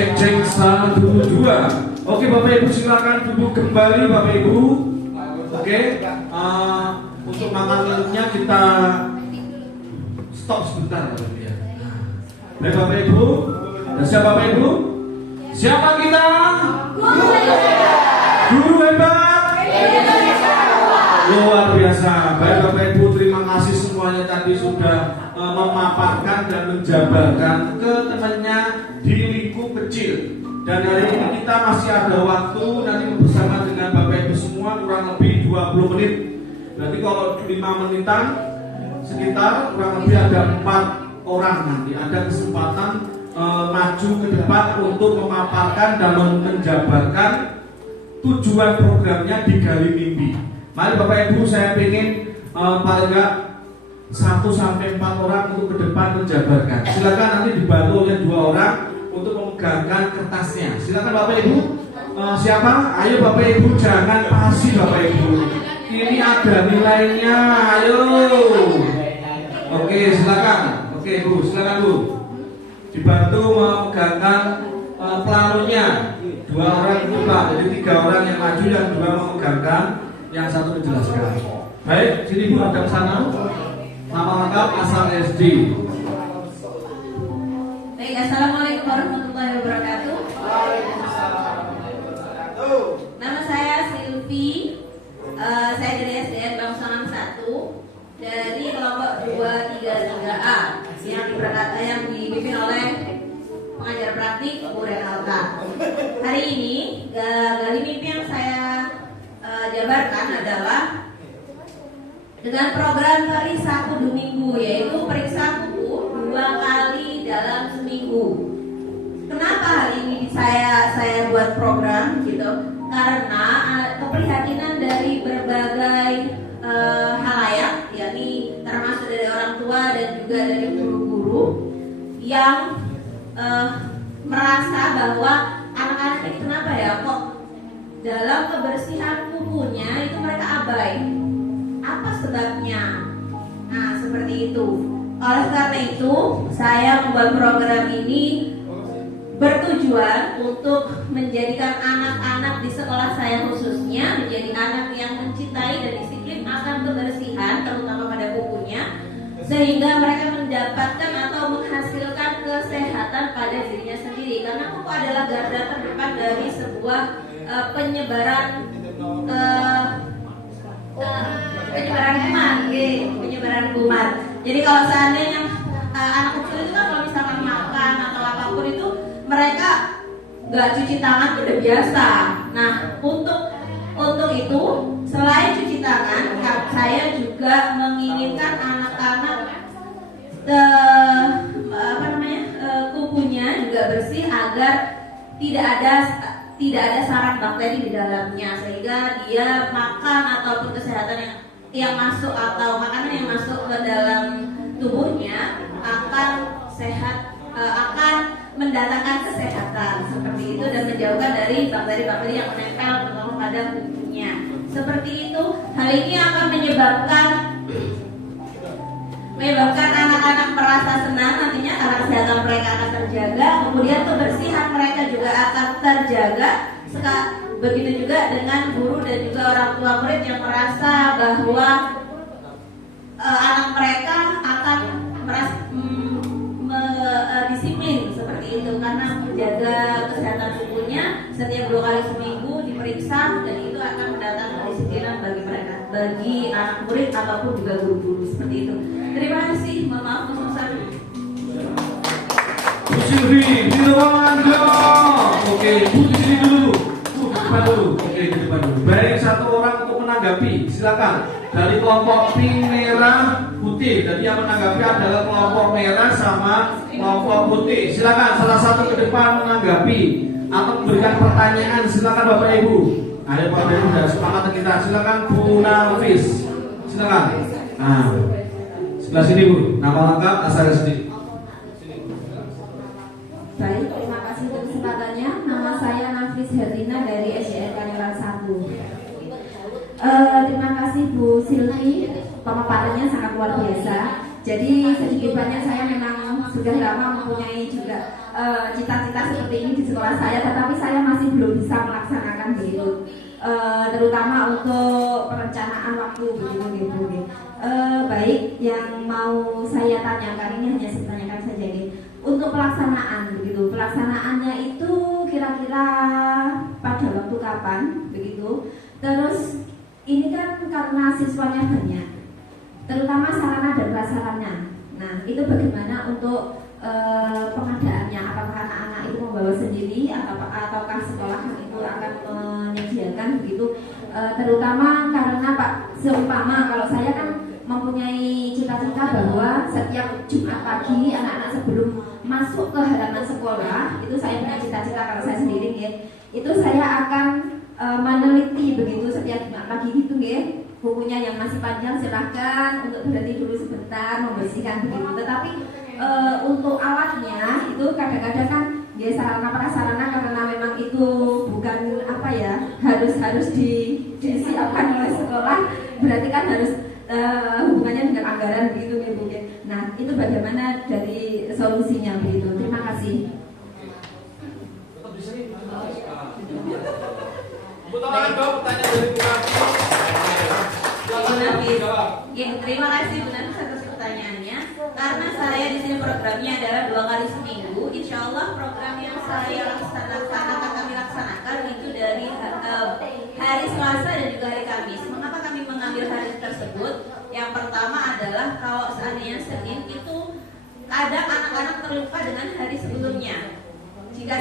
Cek 1 2. Oke Bapak Ibu silakan duduk kembali Bapak Ibu. Oke, untuk makan minumnya kita stop sebentar Bapak Ibu ya. Baik Bapak Ibu, dan siapa Bapak Ibu? Siapa kita? Guru hebat. Luar biasa. Baik Bapak Ibu, terima kasih semuanya tadi sudah memaparkan dan menjabarkan ke temannya di lingkup kecil. Dan hari ini kita masih ada waktu nanti bersama dengan Bapak Ibu semua kurang lebih 20 menit. Berarti kalau 5 menitan sekitar kurang lebih ada 4 orang nanti ada kesempatan maju ke depan untuk memaparkan dan menjabarkan tujuan programnya di Gali Mimpi. Mari Bapak Ibu, saya ingin paling enggak 1-4 orang untuk ke depan menjabarkan. Silakan nanti dibantu oleh 2 orang untuk memegangkan kertasnya. Silakan Bapak Ibu. Siapa? Ayo Bapak Ibu, jangan pasi Bapak Ibu. Ini ada nilainya. Ayo. Oke, silakan. Oke Bu, silakan Bu. Dibantu memegangkan pelanunya. 2 orang itu Pak. Jadi 3 orang yang maju, yang 2 memegangkan, yang 1 menjelaskan. Baik, sini Bu, ada ke sana. Nama lengkap, asal SD. Baik, assalamualaikum warahmatullahi wabarakatuh. Nama saya Silvi. Saya dari SDN Bangsawan 1 dari kelompok 233A yang dipimpin oleh pengajar praktik Bu Renalta. Hari ini Gali Mimpi yang saya jabarkan adalah dengan program periksa kudu minggu, yaitu periksa kudu 2 kali dalam seminggu. Kenapa hari ini saya buat program gitu? Karena keprihatinan dari berbagai halayak, yakni termasuk dari orang tua dan juga dari guru-guru yang merasa bahwa anak-anak ini kenapa ya kok dalam kebersihan kukunya itu mereka abai. Apa sebabnya? Nah, seperti itu. Oleh karena itu, saya membuat program ini bertujuan untuk menjadikan anak-anak di sekolah saya khususnya menjadi anak yang mencintai dan disiplin akan kebersihan, terutama pada kukunya, sehingga mereka mendapatkan atau menghasilkan kesehatan pada dirinya sendiri. Karena kuku adalah garda terdepan dari sebuah penyebaran kuman. Jadi kalau seandainya anak kecil itu kan kalau misalkan makan atau apapun itu mereka nggak cuci tangan itu udah biasa. Nah untuk itu selain cuci tangan, saya juga menginginkan anak-anak kukunya juga bersih agar tidak ada sarang bakteri di dalamnya, sehingga dia makan ataupun kesehatan yang masuk atau makanan yang masuk ke dalam tubuhnya akan sehat, akan mendatangkan kesehatan seperti itu dan menjauhkan dari bakteri-bakteri yang menempel pada kukunya. Seperti itu, hal ini akan menyebabkan anak-anak merasa senang nantinya karena kesehatan mereka akan terjaga, kemudian kebersihan mereka juga akan terjaga. Begitu juga dengan guru dan juga orang tua murid yang merasa bahwa anak mereka akan merasa disiplin seperti itu karena menjaga kesehatan tubuhnya setiap 2 kali seminggu diperiksa, dan itu akan mendatangkan kedisiplinan bagi mereka, bagi anak murid ataupun juga guru-guru seperti itu. Terima kasih, mohon maaf kesusahan. Bu Silvi, di depan dong. Oke, Bu di sini dulu. Bu di depan dulu. Oke, di depan dulu. Baik, 1 orang untuk menanggapi. Silakan. Dari kelompok pink, merah, putih. Jadi yang menanggapi adalah kelompok merah sama kelompok putih. Silakan salah satu ke depan menanggapi atau memberikan pertanyaan. Silakan Bapak Ibu. Ayo Bapak Ibu, sudah semangat kita. Silakan Bu Nafis. Silakan. Nah, sebelah sini Bu. Nama lengkap, asal SD. Baik, terima kasih untuk kesempatannya. Nama saya Nafis Herlina dari SDN Kanyaran 1. Terima kasih Bu Silvi, pemaparannya sangat luar biasa. Jadi sedikit banyak saya memang sudah lama mempunyai juga cita-cita seperti ini di sekolah saya, tetapi saya masih belum bisa melaksanakan begitu. Terutama untuk perencanaan waktu begitu gitu. Baik, yang mau saya tanyakan ini hanya saya tanyakan saja ini. Untuk pelaksanaan begitu, pelaksanaannya itu kira-kira pada waktu kapan begitu? Terus ini kan karena siswanya banyak, terutama sarana dan prasarana. Nah, itu bagaimana untuk pengadaannya? Apakah anak-anak itu membawa sendiri ataukah sekolah itu akan menyediakan begitu? Terutama karena Pak, seumpama kalau saya kan mempunyai cita-cita bahwa setiap Jumat pagi anak-anak sebelum masuk ke halaman sekolah, itu saya punya cita-cita kalau saya sendiri ya, itu saya akan meneliti begitu setiap Jumat pagi gitu ya. Bukunya yang masih panjang silahkan untuk berhenti dulu sebentar membersihkan begitu. Tetapi untuk alatnya itu kadang-kadang kan ya sarana prasarana karena memang itu bukan apa ya harus disiapkan oleh sekolah, berarti kan harus hubungannya dengan anggaran begitu ya Bu. Nah itu bagaimana dari solusinya begitu. Terima kasih. Pertanyaan dari Bu Nafis. Ya, terima kasih Bu Nafis atas pertanyaannya. Karena saya di sini programnya adalah 2 kali seminggu, insya Allah program yang kami laksanakan itu dari hari Selasa dan juga hari Kamis. Mengapa kami mengambil hari tersebut? Yang pertama adalah kalau seandainya Senin itu kadang anak-anak terlupa dengan hari sebelumnya. Jika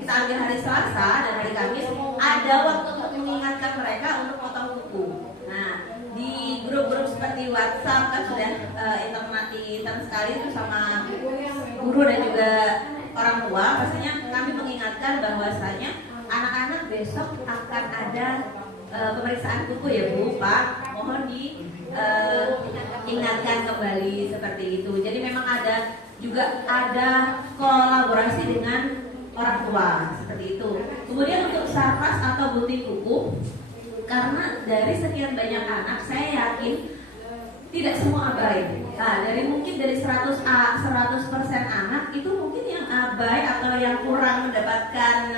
kita ambil hari Selasa dan hari Kamis, ada waktu untuk mengingatkan mereka untuk potong kuku. Nah, di grup-grup seperti WhatsApp kan sudah intern sekali itu sama guru dan juga orang tua. Pastinya kami mengingatkan bahwasanya anak-anak besok akan ada pemeriksaan kuku ya Bu, Pak. Mohon diingatkan kembali seperti itu. Jadi memang ada kolaborasi dengan orang tua seperti itu. Kemudian untuk sarpas atau gunting kuku, karena dari sekian banyak anak saya yakin tidak semua abai. Nah, mungkin dari 100% anak itu mungkin yang abai atau yang kurang mendapatkan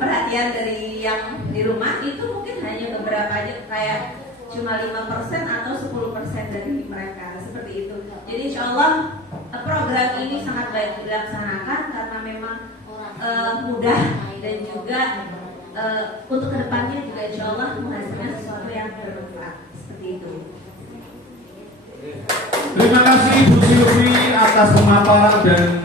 perhatian dari yang di rumah itu mungkin hanya beberapa aja, kayak cuma 5% atau 10% dari mereka seperti itu. Jadi insya Allah program ini sangat baik dilaksanakan karena memang mudah dan juga untuk kedepannya juga insya Allah menghasilkan sesuatu yang bermanfaat seperti itu. Terima kasih Bu Silvi atas pemaparan dan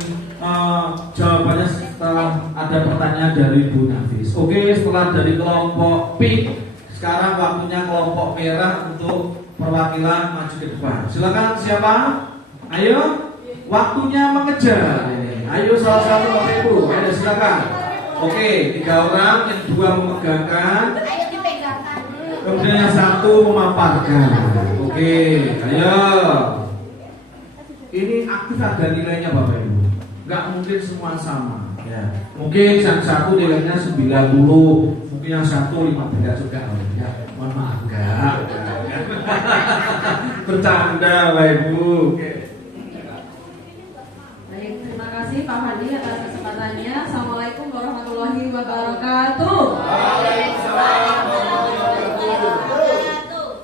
jawabannya setelah ada pertanyaan dari Bu Nafis. Oke, setelah dari kelompok pink, sekarang waktunya kelompok merah untuk perwakilan maju ke depan. Silakan siapa? Ayo, waktunya mengejar. Ayo salah satu Bapak Ibu, ayo silakan. Oke, 3 orang, yang 2 memegangkan, kemudian yang 1 memaparkan. Oke, ayo. Ini aktif ada nilainya Bapak Ibu. Enggak mungkin semua sama. Ya. Mungkin yang 1 nilainya 90, mungkin yang 1 15 juga. Ya, mohon maaf enggak. Bercanda Bapak Ibu. Oke. Baik, terima kasih Pak Hadi atas kesempatannya. Assalamualaikum warahmatullahi wabarakatuh.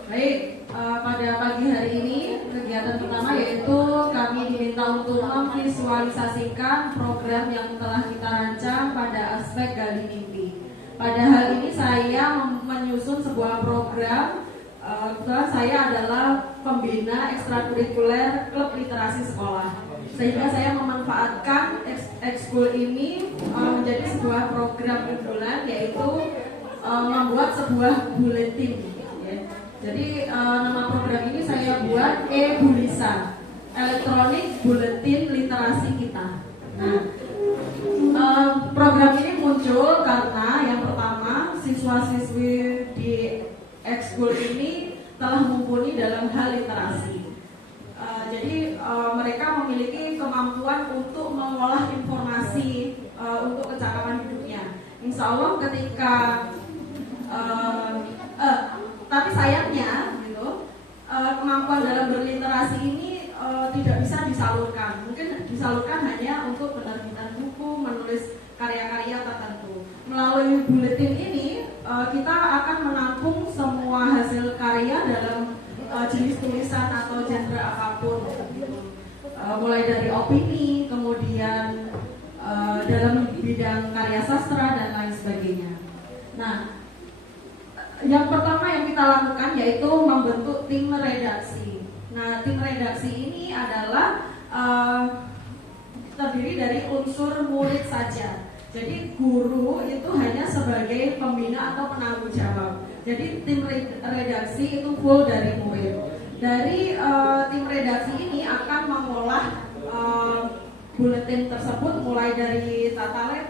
Baik, pada pagi hari ini kegiatan pertama yaitu kami diminta untuk memvisualisasikan program yang telah kita rancang pada aspek gali mimpi. Pada hal ini saya menyusun sebuah program. Saya adalah pembina ekstrakurikuler klub literasi sekolah, sehingga saya memanfaatkan ekskul ini menjadi sebuah program unggulan, yaitu membuat sebuah bulletin. Jadi nama program ini saya buat e-bulisa, Electronic Bulletin Literasi Kita. Nah, program ini muncul karena yang pertama siswa-siswi di ekskul ini telah mumpuni dalam hal literasi. Jadi mereka memiliki kemampuan untuk mengolah informasi untuk kecakapan hidupnya. Insya Allah ketika tapi sayangnya gitu, kemampuan dalam berliterasi ini tidak bisa disalurkan. Mungkin disalurkan hanya untuk penerbitan buku, menulis karya-karya tertentu. Melalui buletin ini kita akan menampung semua hasil karya dalam jenis tulisan atau genre apapun, mulai dari opini, kemudian dalam bidang karya sastra dan lain sebagainya. Nah, yang pertama yang kita lakukan yaitu membentuk tim redaksi. Nah, tim redaksi ini adalah terdiri dari unsur murid saja. Jadi guru itu hanya sebagai pembina atau penanggung jawab. Jadi tim redaksi itu full dari murid. Dari tim redaksi ini akan mengolah buletin tersebut mulai dari tata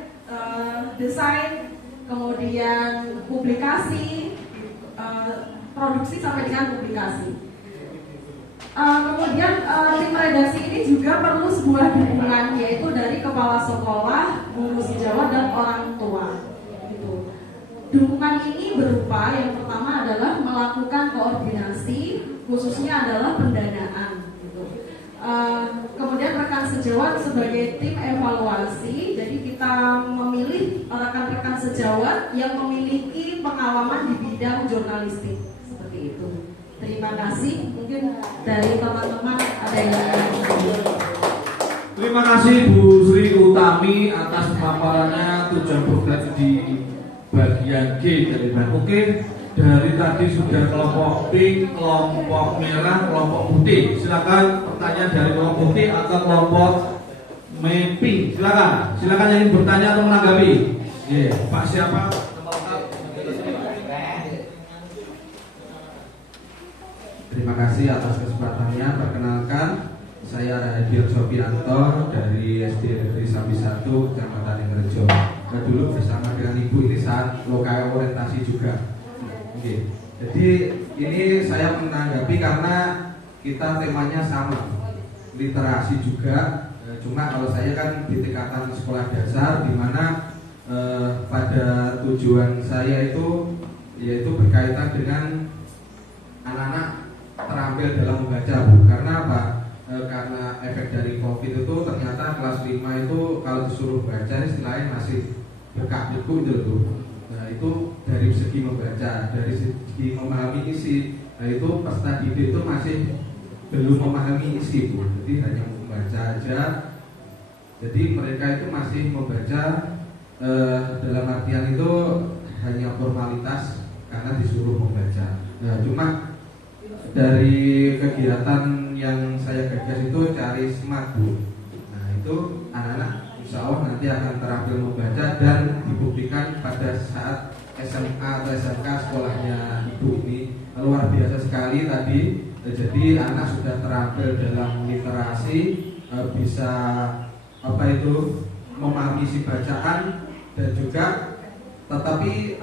desain, kemudian publikasi, produksi sampai dengan publikasi. Kemudian tim redaksi ini juga perlu sebuah dukungan, yaitu dari kepala sekolah, guru sejawat dan orang tua. Gitu. Dukungan ini berupa yang pertama adalah melakukan koordinasi, khususnya adalah pendanaan. Gitu. Kemudian rekan sejawat sebagai tim evaluasi, jadi kita memilih rekan-rekan sejawat yang memiliki pengalaman di bidang jurnalistik, seperti itu. Terima kasih. Mungkin dari teman-teman ada yang Terima kasih Bu Sri Utami atas pemaparannya tujuan program di bagian G dari Oke, dari tadi sudah kelompok pink, kelompok merah, kelompok putih. Silakan pertanyaan dari kelompok putih atau kelompok pink. Silakan yang ingin bertanya atau menanggapi. Pak siapa? Terima kasih atas kesempatannya. Perkenalkan, saya Raditya Sofianto dari SD Negeri Sambi 1, Kecamatan Ingrejo. Dulu bersama dengan Ibu ini saat lokal orientasi juga. Oke. Jadi ini saya menanggapi karena kita temanya sama, literasi juga. Cuma kalau saya kan di tingkatan sekolah dasar, di mana pada tujuan saya itu yaitu berkaitan dengan anak-anak terampil dalam membaca, Bu. Karena apa? Karena efek dari COVID itu ternyata kelas 5 itu kalau disuruh baca istilahnya masih bekak beku gitu. Nah, itu dari segi membaca, dari segi memahami isi. Nah, itu peserta didik itu masih belum memahami isi, Bu. Jadi hanya membaca aja. Jadi mereka itu masih membaca dalam artian itu hanya formalitas karena disuruh membaca. Nah, cuma dari kegiatan yang saya gagas itu cari smart, Bu. Nah, itu anak-anak insya Allah nanti akan terampil membaca dan dibuktikan pada saat SMA atau SMK sekolahnya Ibu ini. Luar biasa sekali tadi. Jadi anak sudah terampil dalam literasi, bisa memahami isi bacaan dan juga tetapi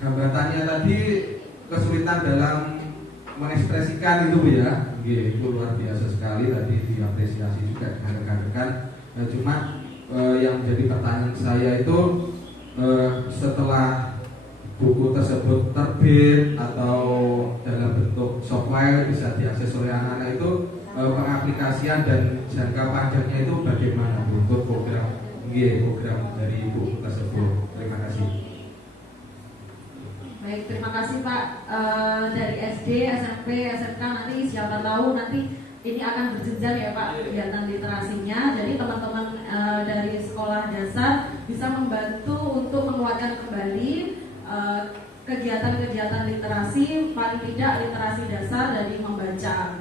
gambarannya tadi kesulitan dalam mengekspresikan itu, Bu ya. Itu luar biasa sekali tadi, diapresiasi juga dengan rekan-rekan. Cuma yang jadi pertanyaan saya itu setelah buku tersebut terbit atau dalam bentuk software bisa diakses oleh anak-anak itu, pengaplikasian dan jangka panjangnya itu bagaimana, Bu, untuk program dari buku tersebut? Terima kasih. Baik, terima kasih Pak. Dari SD, SMP, SMK nanti siapa tahu nanti ini akan berjenjang ya Pak kegiatan literasinya. Jadi teman-teman dari sekolah dasar bisa membantu untuk menguatkan kembali kegiatan-kegiatan literasi, paling tidak literasi dasar dari membaca.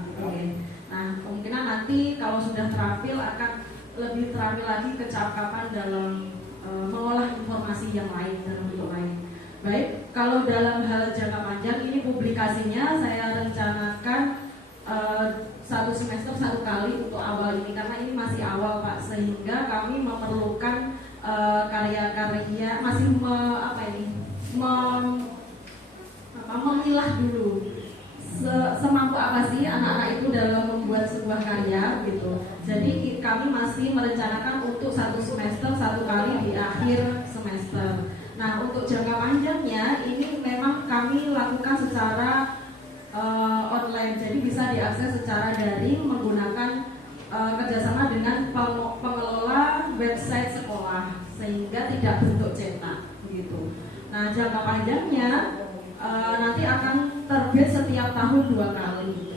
Nah, kemungkinan nanti kalau sudah terampil akan lebih terampil lagi kecakapan dalam mengolah informasi yang lain dalam bentuk lain. Baik, kalau dalam hal jangka panjang ini publikasinya saya rencanakan satu semester satu kali untuk awal ini karena ini masih awal Pak, sehingga kami memerlukan karya-karya masih memilah dulu semampu apa sih anak-anak itu dalam membuat sebuah karya gitu. Jadi kami masih merencanakan untuk satu semester satu kali di akhir semester. Nah, untuk jangka panjangnya ini memang kami lakukan secara online, jadi bisa diakses secara daring menggunakan kerjasama dengan pengelola website sekolah sehingga tidak bentuk cetak begitu. Nah, jangka panjangnya nanti akan terbit setiap tahun 2 kali.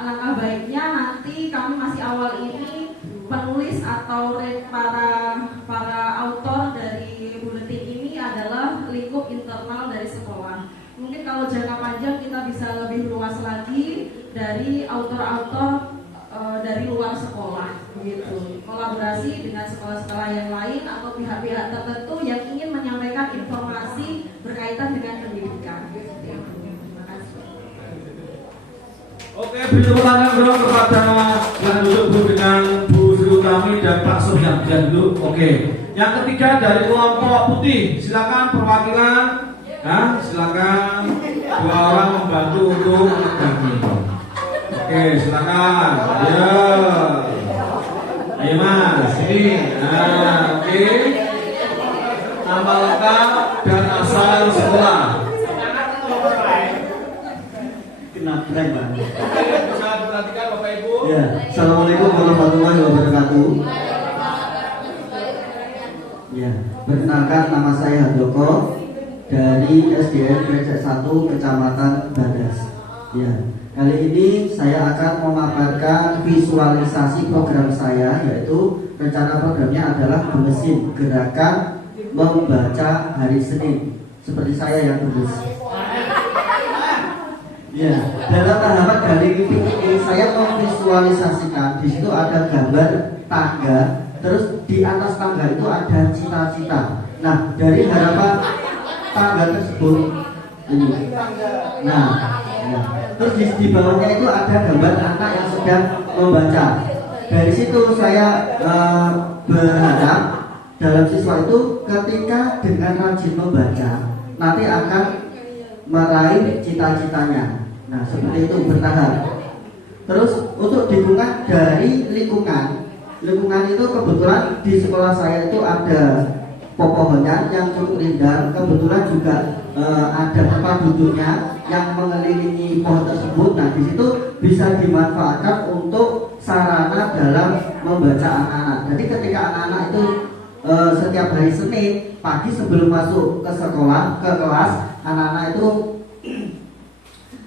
Alangkah baiknya nanti kami masih awal ini penulis atau para autor dari buletin ini adalah lingkup internal dari sekolah. Mungkin kalau jangka panjang kita bisa lebih luas lagi dari autor-autor dari luar sekolah, begitu. Kolaborasi dengan sekolah-sekolah yang lain atau pihak-pihak tertentu yang ingin menyampaikan informasi berkaitan dengan pendidikan. Terima kasih. Oke, beri tepuk tangan dong kepada yang duduk dengan Bu Sri Utami dan Pak Suryanto dulu. Oke, yang ketiga dari kelompok putih, silakan perwakilan. Silakan 2 orang membantu untuk menanggapi. Oke, silakan. Ayo Mas, ini. Oke. Nama lengkap dan asal sekolah. Keren Bang. Bisa diperhatikan Bapak Ibu. Ya, Assalamualaikum warahmatullahi wabarakatuh. Ya, perkenalkan nama saya Handoko dari SDN Gresik 1 Kecamatan Badas. Ya, kali ini saya akan memaparkan visualisasi program saya, yaitu rencana programnya adalah mesin gerakan membaca hari Senin. Seperti saya yang tulis. Ya, dalam tahapan dari mimpi ini saya memvisualisasikan di situ ada gambar tangga, terus di atas tangga itu ada cita-cita. Nah, dari harapan tangga tersebut ini. Nah, ya. Terus di bawahnya itu ada gambar anak yang sedang membaca. Dari situ saya berharap dalam siswa itu ketika dengan rajin membaca nanti akan meraih cita-citanya. Nah, seperti itu bertahap. Terus untuk dukungan dari lingkungan itu kebetulan di sekolah saya itu ada pepohonan yang cukup rindang. Kebetulan juga ada tempat duduknya yang mengelilingi pohon tersebut. Nah, di situ bisa dimanfaatkan untuk sarana dalam membaca anak-anak. Jadi ketika anak-anak itu setiap hari Senin pagi sebelum masuk ke sekolah, ke kelas, anak-anak itu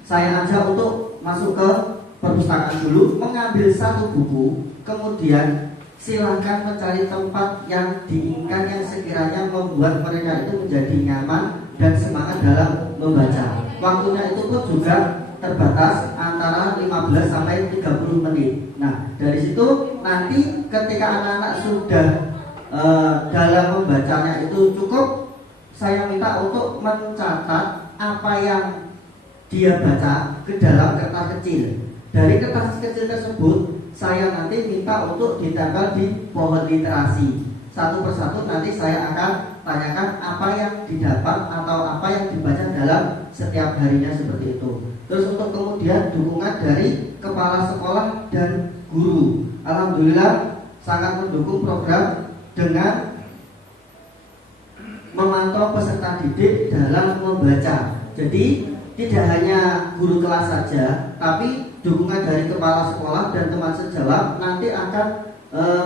saya ajak untuk masuk ke perpustakaan dulu, mengambil satu buku, kemudian silahkan mencari tempat yang diinginkan yang sekiranya membuat mereka itu menjadi nyaman dan semangat dalam membaca. Waktunya itu pun juga terbatas antara 15 sampai 30 menit. Nah, dari situ nanti ketika anak-anak sudah dalam membacanya itu cukup, saya minta untuk mencatat apa yang dia baca ke dalam kertas kecil. Dari kertas kecil tersebut saya nanti minta untuk ditempel di pohon literasi. Satu persatu nanti saya akan tanyakan apa yang didapat atau apa yang dibaca dalam setiap harinya, seperti itu. Terus untuk kemudian dukungan dari kepala sekolah dan guru, alhamdulillah sangat mendukung program dengan memantau peserta didik dalam membaca. Jadi tidak hanya guru kelas saja, tapi dukungan dari kepala sekolah dan teman sejawat nanti akan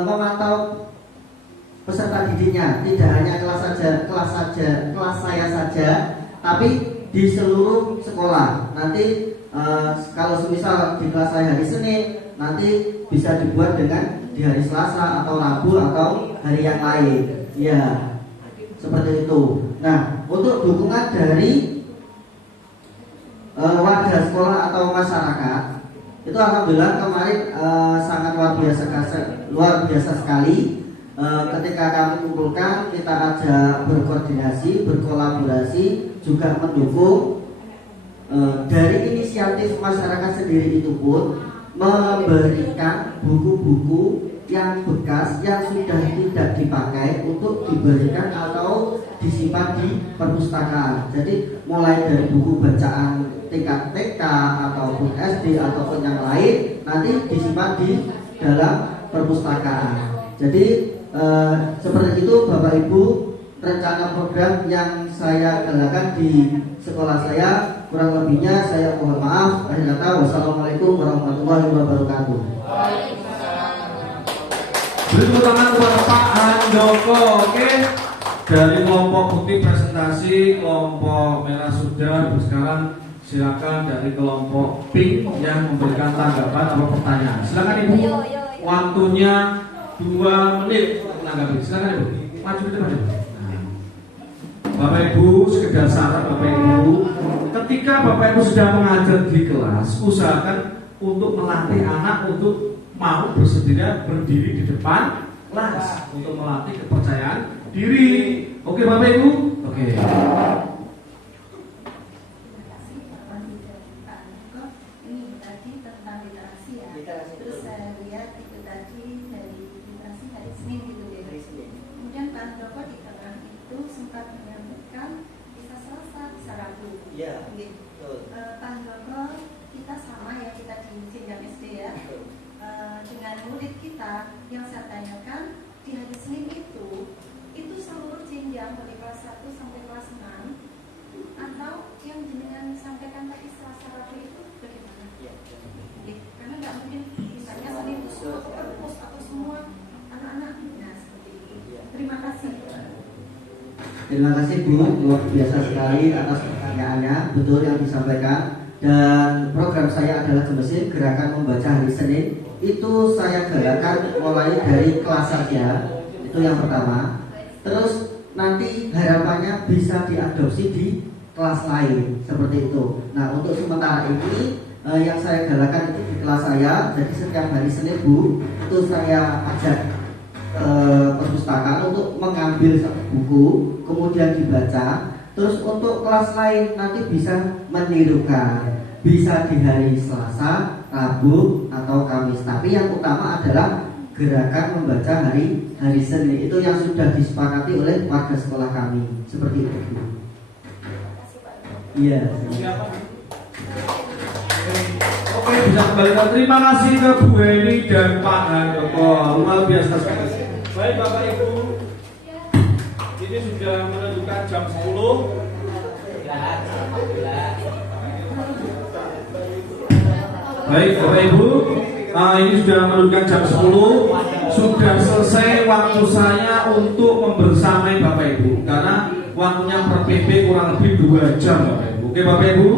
memantau peserta didiknya. Tidak hanya kelas saya saja, tapi di seluruh sekolah. Nanti kalau semisal di kelas saya hari Senin, nanti bisa dibuat dengan di hari Selasa atau Rabu atau hari yang lain. Ya, seperti itu. Nah, untuk dukungan dari warga sekolah atau masyarakat itu alhamdulillah kemarin sangat luar biasa sekali. Ketika kami kumpulkan, kita ajak berkoordinasi, berkolaborasi, juga mendukung. Dari inisiatif masyarakat sendiri itu pun memberikan buku-buku yang bekas yang sudah tidak dipakai untuk diberikan atau disimpan di perpustakaan. Jadi mulai dari buku bacaan tingkat TK ataupun SD ataupun yang lain nanti disimpan di dalam perpustakaan. Jadi seperti itu Bapak Ibu rencana program yang saya galakan di sekolah saya. Kurang lebihnya saya mohon maaf. Akhir kata, wassalamualaikum warahmatullahi wabarakatuh. Beri tepuk tangan kepada Pak Handoko. Oke. Dari kelompok putih presentasi, kelompok merah sudah. Sekarang silakan dari kelompok pink yang memberikan tanggapan atau pertanyaan. Silakan Ibu. Waktunya 2 menit menanggapi. Silakan Ibu. Maju ke depan. Nah. Bapak Ibu, sekedar saran Bapak Ibu, ketika Bapak Ibu sudah mengajar di kelas, usahakan untuk melatih anak untuk mau bersedia berdiri di depan kelas untuk melatih kepercayaan diri. Oke Bapak Ibu? Oke. Ini tadi tentang literasi ya. Terus saya lihat itu tadi dari literasi hari Senin gitu deh. Kemudian Pak Handoko di tengah itu sempat menyampaikan bisa Selasa, bisa Rabu. Iya. Pak Handoko, kita sama ya, kita di jenjang SD ya. Dengan murid kita yang saya tanyakan di hari Senin itu seluruh jenjang dari kelas 1 sampai kelas 6 atau yang jenengan sampaikan tadi Selasa Rabu itu bagaimana? Karena nggak mungkin misalnya Senin itu semua perpus atau semua anak-anak. Nah seperti itu. Terima kasih. Terima kasih Bu, luar biasa sekali atas pertanyaannya. Betul yang disampaikan. Dan program saya adalah Gemesin Gerakan Membaca Hari Senin. Itu saya galakan mulai dari kelas saja. Itu yang pertama. Terus nanti harapannya bisa diadopsi di kelas lain seperti itu. Nah untuk sementara ini yang saya galakan itu di kelas saya. Jadi setiap hari Senin Bu, itu saya ajak perpustakaan untuk mengambil satu buku, kemudian dibaca. Terus untuk kelas lain nanti bisa menirukan, bisa di hari Selasa, Rabu atau Kamis. Tapi yang utama adalah gerakan membaca hari Senin. Itu yang sudah disepakati oleh warga sekolah kami. Seperti itu. Iya. Oke, bisa kembali. Terima kasih ke Bu Heni dan Pak Handoko. Luar biasa sekali. Baik Bapak Ibu, ini sudah menentukan jam 10. Baik Bapak Ibu, ini sudah menentukan jam 10. Sudah selesai waktu saya untuk membersamai Bapak Ibu, karena waktunya per PP kurang lebih 2 jam Bapak Ibu. Oke Bapak Ibu,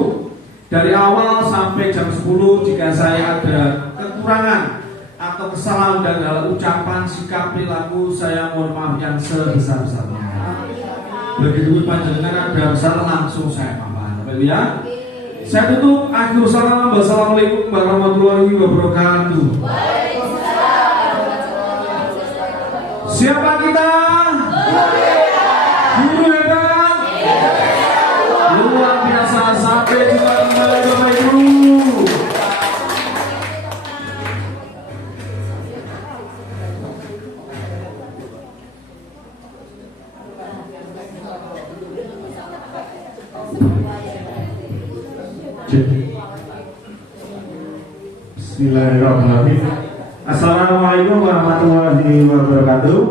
dari awal sampai jam 10 jika saya ada kekurangan atau kesalahan dan dalam ucapan, sikap, perilaku, saya mohon maaf yang sebesar-besarnya. Begitu panjenengan ada salah langsung saya maafkan, Bapak Ibu ya. Saya tutup. Akhir salam. Wassalamualaikum warahmatullahi wabarakatuh. Siapa kita? Guru hebat. Luar biasa. Sampai jumpa kembali Bapak Ibu. Bismillahirrahmanirrahim. Assalamualaikum warahmatullahi wabarakatuh.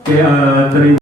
Oke, terima